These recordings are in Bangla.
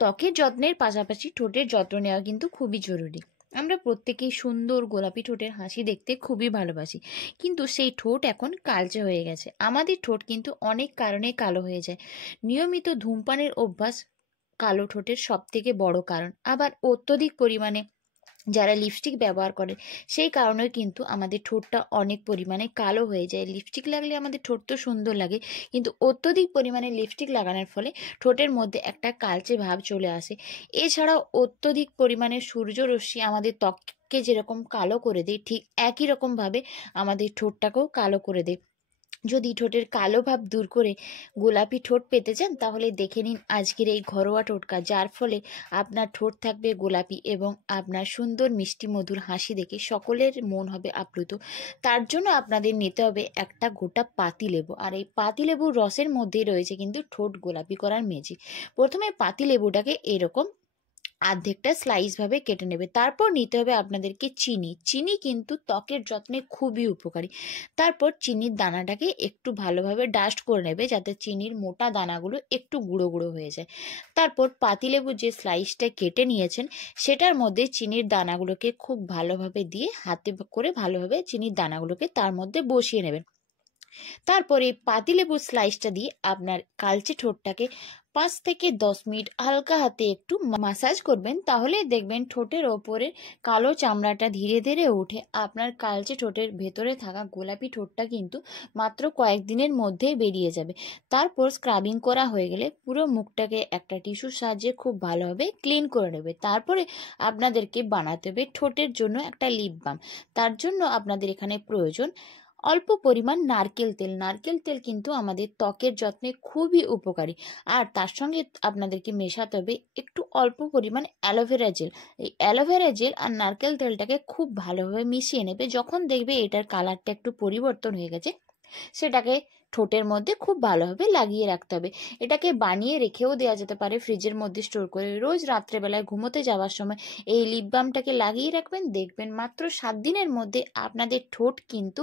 ত্বকের যত্নের পাশাপাশি ঠোঁটের যত্ন নেওয়া কিন্তু খুবই জরুরি। আমরা প্রত্যেকেই সুন্দর গোলাপি ঠোঁটের হাসি দেখতে খুবই ভালোবাসি, কিন্তু সেই ঠোঁট এখন কালচে হয়ে গেছে। আমাদের ঠোঁট কিন্তু অনেক কারণে কালো হয়ে যায়। নিয়মিত ধূমপানের অভ্যাস কালো ঠোঁটের সব থেকে বড় কারণ। আবার অত্যধিক পরিমাণে যারা লিপস্টিক ব্যবহার করে, সেই কারণেও কিন্তু আমাদের ঠোঁটটা অনেক পরিমাণে কালো হয়ে যায়। লিপস্টিক লাগলে আমাদের ঠোঁট তো সুন্দর লাগে, কিন্তু অত্যধিক পরিমাণে লিপস্টিক লাগানোর ফলে ঠোঁটের মধ্যে একটা কালচে ভাব চলে আসে। এছাড়াও অত্যধিক পরিমাণে সূর্যরশ্মি আমাদের ত্বককে যেরকম কালো করে দেয়, ঠিক একই রকমভাবে আমাদের ঠোঁটটাকেও কালো করে দেয়। যদি ঠোঁটের কালো ভাব দূর করে গোলাপি ঠোঁট পেতে চান, তাহলে দেখে নিন আজকের এই ঘরোয়া টোটকা, যার ফলে আপনার ঠোঁট থাকবে গোলাপি এবং আপনার সুন্দর মিষ্টি মধুর হাসি দেখে সকলের মন হবে আপ্লুত। তার জন্য আপনাদের নিতে হবে একটা গোটা পাতিলেবু, আর এই পাতিলেবুর রসের মধ্যেই রয়েছে কিন্তু ঠোঁট গোলাপি করার ম্যাজিক। প্রথমে পাতিলেবুটাকে এরকম অর্ধেকটা স্লাইস ভাবে কেটে নেবে। তারপর নিতে হবে আপনাদেরকে চিনি। চিনি কিন্তু ত্বকের যত্নে খুবই উপকারী। তারপর চিনির দানাটাকে একটু ভালোভাবে ডাস্ট করে নেবে, যাতে চিনির মোটা দানাগুলো একটু গুঁড়ো গুঁড়ো হয়ে যায়। তারপর পাতিলেবু যে স্লাইসটা কেটে নিয়েছেন, সেটার মধ্যে চিনির দানাগুলোকে খুব ভালোভাবে দিয়ে হাতে করে ভালোভাবে চিনির দানাগুলোকে তার মধ্যে বসিয়ে নেবেন। তারপর এই পাতিলেবুর স্লাইসটা দিয়ে আপনার কালচে ঠোঁটটাকে 5 থেকে 10 মিনিট হালকা হাতে একটু মাসাজ করবেন। তাহলে দেখবেন ঠোঁটের ওপরে কালো চামড়াটা ধীরে ধীরে উঠে আপনার কালচে ঠোঁটের ভেতরে থাকা গোলাপি ঠোঁটটা কিন্তু মাত্র কয়েকদিনের মধ্যেই বেরিয়ে যাবে। তারপর স্ক্রাবিং করা হয়ে গেলে পুরো মুখটাকে একটা টিস্যুর সাহায্যে খুব ভালোভাবে ক্লিন করে নেবে। তারপরে আপনাদেরকে বানাতে হবে ঠোঁটের জন্য একটা লিপ বাম। তার জন্য আপনাদের এখানে প্রয়োজন অল্প পরিমাণ নারকেল তেল। নারকেল তেল কিন্তু আমাদের ত্বকের যত্নে খুবই উপকারী। আর তার সঙ্গে আপনাদেরকে মেশাতে হবে একটু অল্প পরিমাণ অ্যালোভেরা জেল। এই অ্যালোভেরা জেল আর নারকেল তেলটাকে খুব ভালোভাবে মিশিয়ে নেবে। যখন দেখবে এটার কালারটা একটু পরিবর্তন হয়ে গেছে, সেটাকে ঠোঁটের মধ্যে খুব ভালোভাবে লাগিয়ে রাখতে হবে। এটাকে বানিয়ে রেখেও দেওয়া যেতে পারে ফ্রিজের মধ্যে স্টোর করে। রোজ রাত্রেবেলায় ঘুমোতে যাওয়ার সময় এই লিপ বামটাকে লাগিয়ে রাখবেন। দেখবেন মাত্র 7 দিনের মধ্যে আপনাদের ঠোঁট কিন্তু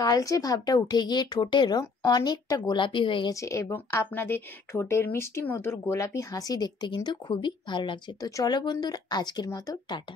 কালচে ভাবটা উঠে গিয়ে ঠোঁটের রং অনেকটা গোলাপি হয়ে গেছে, এবং আপনাদের ঠোঁটের মিষ্টি মধুর গোলাপি হাসি দেখতে কিন্তু খুবই ভালো লাগছে। তো চলো বন্ধুরা, আজকের মতো টাটা।